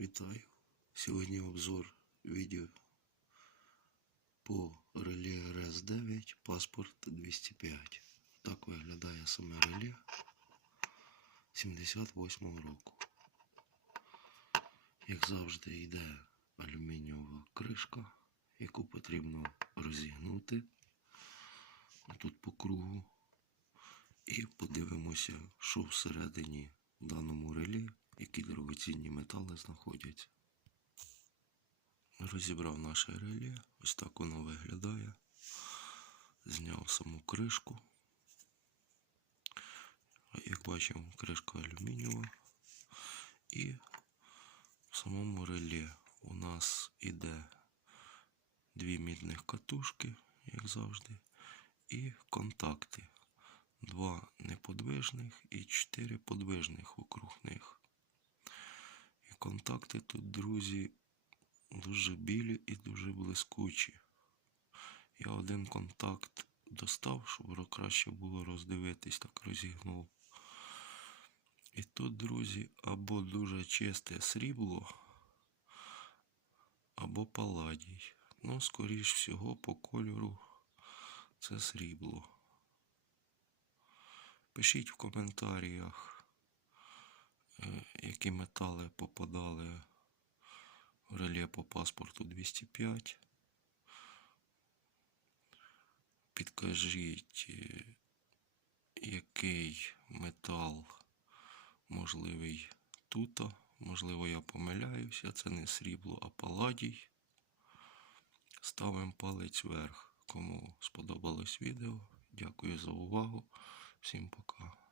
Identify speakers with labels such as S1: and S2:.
S1: Вітаю! Сьогодні обзор відео по реле РС-9 паспорт 205. Так виглядає саме реле 78 року. Як завжди йде алюмінієва кришка, яку потрібно розігнути тут по кругу. І подивимося, що всередині в даному релі, які дорогоцінні метали знаходяться. Розібрав наше реле, ось так воно виглядає. Зняв саму кришку. Як бачимо, кришка алюмінієва. І в самому реле у нас іде дві мідних катушки, як завжди, і контакти. Два неподвижних і чотири подвижних округ них. І контакти тут, друзі, дуже білі і дуже блискучі. Я один контакт достав, щоб краще було роздивитись, так розігнув. І тут, друзі, або дуже чисте срібло, або паладій. Ну, скоріш всього, по кольору це срібло. Пишіть в коментарях, які метали попадали в реле по паспорту 205. Підкажіть, е, який метал можливий тут. Можливо, я помиляюся, це не срібло, а паладій. Ставимо палець вверх. Кому сподобалось відео. Дякую за увагу. Всім пока.